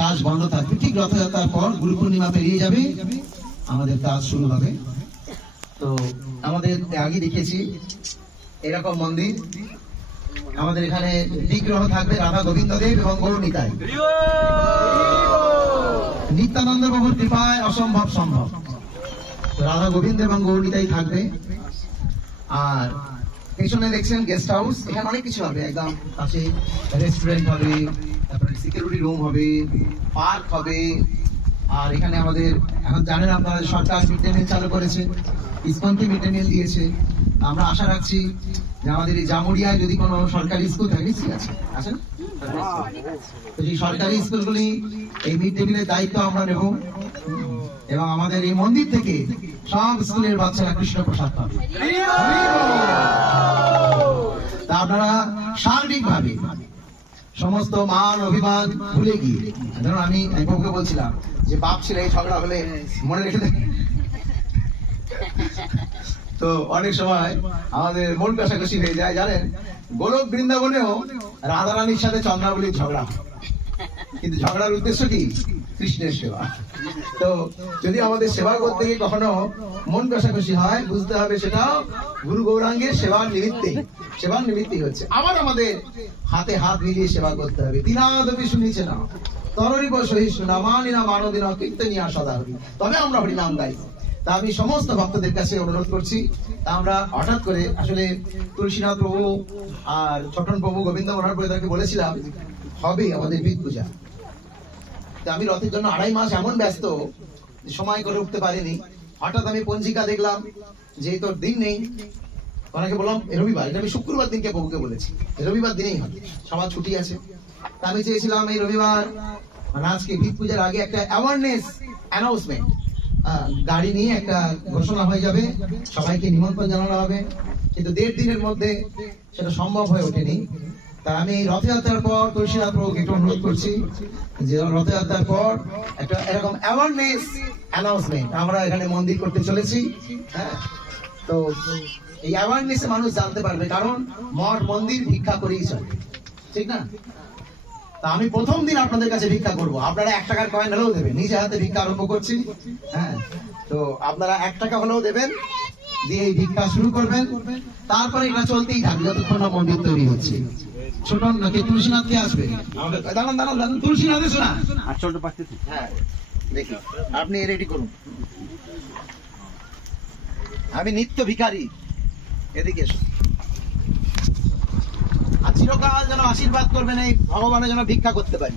কাজ বন্ধ থাকবে। ঠিক রথযাত্রার পর গুরু পূর্ণিমা পেরিয়ে যাবে, আমাদের কাজ শুরু হবে। তো আমাদের আগে দেখিয়েছি এরকম মন্দির। আমাদের এখানে বিগ্রহ থাকবে রাধা গোবিন্দদেব এবং গৌর নিতাই। নিত্যানন্দ প্রভুর কৃপায় অসম্ভব সম্ভব। রাধা গোবিন্দ এবং গৌর নিতাই থাকবে। আর পেছনে দেখছেন গেস্ট হাউস, এখানে অনেক কিছু হবে। একদম পাশে রেস্টুরেন্ট হবে, তারপরে সিকিউরিটি রুম হবে, পার্ক হবে। আর এখানে আমাদের এখন জানেন আপনারা সরকার মিড ডে মিল চালু করেছে, ইসকনকে মিড ডে মিল দিয়েছে। আমরা আশা রাখছি যে আমাদের এই জামুরিয়ায় যদি কোনো সরকারি স্কুল থাকে, ঠিক আছে আছেন, তো সেই সরকারি স্কুলগুলি এই মিড ডে মিলের দায়িত্ব আমরা নেব এবং আমাদের এই মন্দির থেকে সব স্কুলের বাচ্চারা কৃষ্ণ প্রসাদ পাবে। তা আপনারা সার্বিক ভাবে সমস্ত মান অভিমান ভুলে গিয়ে, ধরুন আমি প্রভুকে বলছিলাম যে বাপ ছেলে এই ঝগড়া হলে মনে রেখে দেয়, তো অনেক সময় আমাদের মন কষাকষি হয়ে যায়। জানেন গোলক বৃন্দাবনেও রাধারানীর সাথে চন্দ্রাবলীর ঝগড়া হয়, কিন্তু ঝগড়ার উদ্দেশ্য কি? কৃষ্ণের সেবা। তো যদি আমাদের সেবা করতে গিয়ে কখনো মন কষাকষি হয়, বুঝতে হবে সেটা গুরু গৌরাঙ্গের সেবার নিমিত্তেই হচ্ছে। আবার আমাদের হাতে হাত মিলিয়ে সেবা করতে হবে। দিনাদপি শুনিছে না তররিব সহিষ্ণু নামানিনা মানদিনা কীর্তনিয়া সদা হরি, তবে আমরা হরিনাম গাইব। তা আমি সমস্ত ভক্তদের কাছে অনুরোধ করছি, আমরা হঠাৎ করে আসলে তুলসীনাথ প্রভু আর ছোটন প্রভু গোবিন্দ মনোহর প্রভুকে বলেছিলাম হবে আমাদের বিদ পূজা। আমি রথের জন্য 2.5 মাস এমন ব্যস্ত সময় করে উঠতে পারিনি। হঠাৎ আমি পঞ্জিকা দেখলাম যে তোর দিন নেই, ওনাকে বললাম রবিবার, এটা আমি শুক্রবার দিনকে প্রভুকে বলেছি রবিবার দিনেই হবে, সবার ছুটি আছে। তা আমি চেয়েছিলাম এই রবিবার মানে আজকে বিদ পূজার আগে একটা অ্যাওয়ারনেস অ্যানাউন্সমেন্ট, গাড়ি নিয়ে একটা ঘোষণা হয়ে যাবে, সবাইকে নিমন্ত্রণ জানানো হবে, কিন্তু 1.5 দিনের মধ্যে সেটা সম্ভব হয়ে ওঠেনি। তা আমি রথযাত্রার পর তুলসীনাথ প্রভুকে একটু অনুরোধ করছি যে রথযাত্রার পর একটা এরকম অ্যাওয়ারনেস অ্যানাউন্সমেন্ট আমরা এখানে মন্দির করতে চলেছি। হ্যাঁ, তো এই অ্যাওয়ারনেসে মানুষ জানতে পারবে, কারণ মঠ মন্দির ভিক্ষা করেই চলে, ঠিক না? তা আমি প্রথম দিন আপনাদের কাছে ভিক্ষা করব, আপনারা 1 টাকার কয়েন হলেও দেবেন, নিজে হাতে ভিক্ষা আরম্ভ করছি। হ্যাঁ, তো আপনারা 1 টাকা হলেও দেবেন, দিয়ে এই ভিক্ষা শুরু করবেন। তারপরে এটা চলতেই থাকবে যতক্ষণ না মন্দির তৈরি হচ্ছে। ছোট নাকি তুলসীনাথ কে আসবে? দাঁড়ান তুলসীনাথ এসো না। হ্যাঁ দেখি আপনি রেডি করুন। আমি নিত্য ভিখারি, এদিকে এসো। আর চিরকাল যেন আশীর্বাদ করবেন এই ভগবানের যেন ভিক্ষা করতে পারি।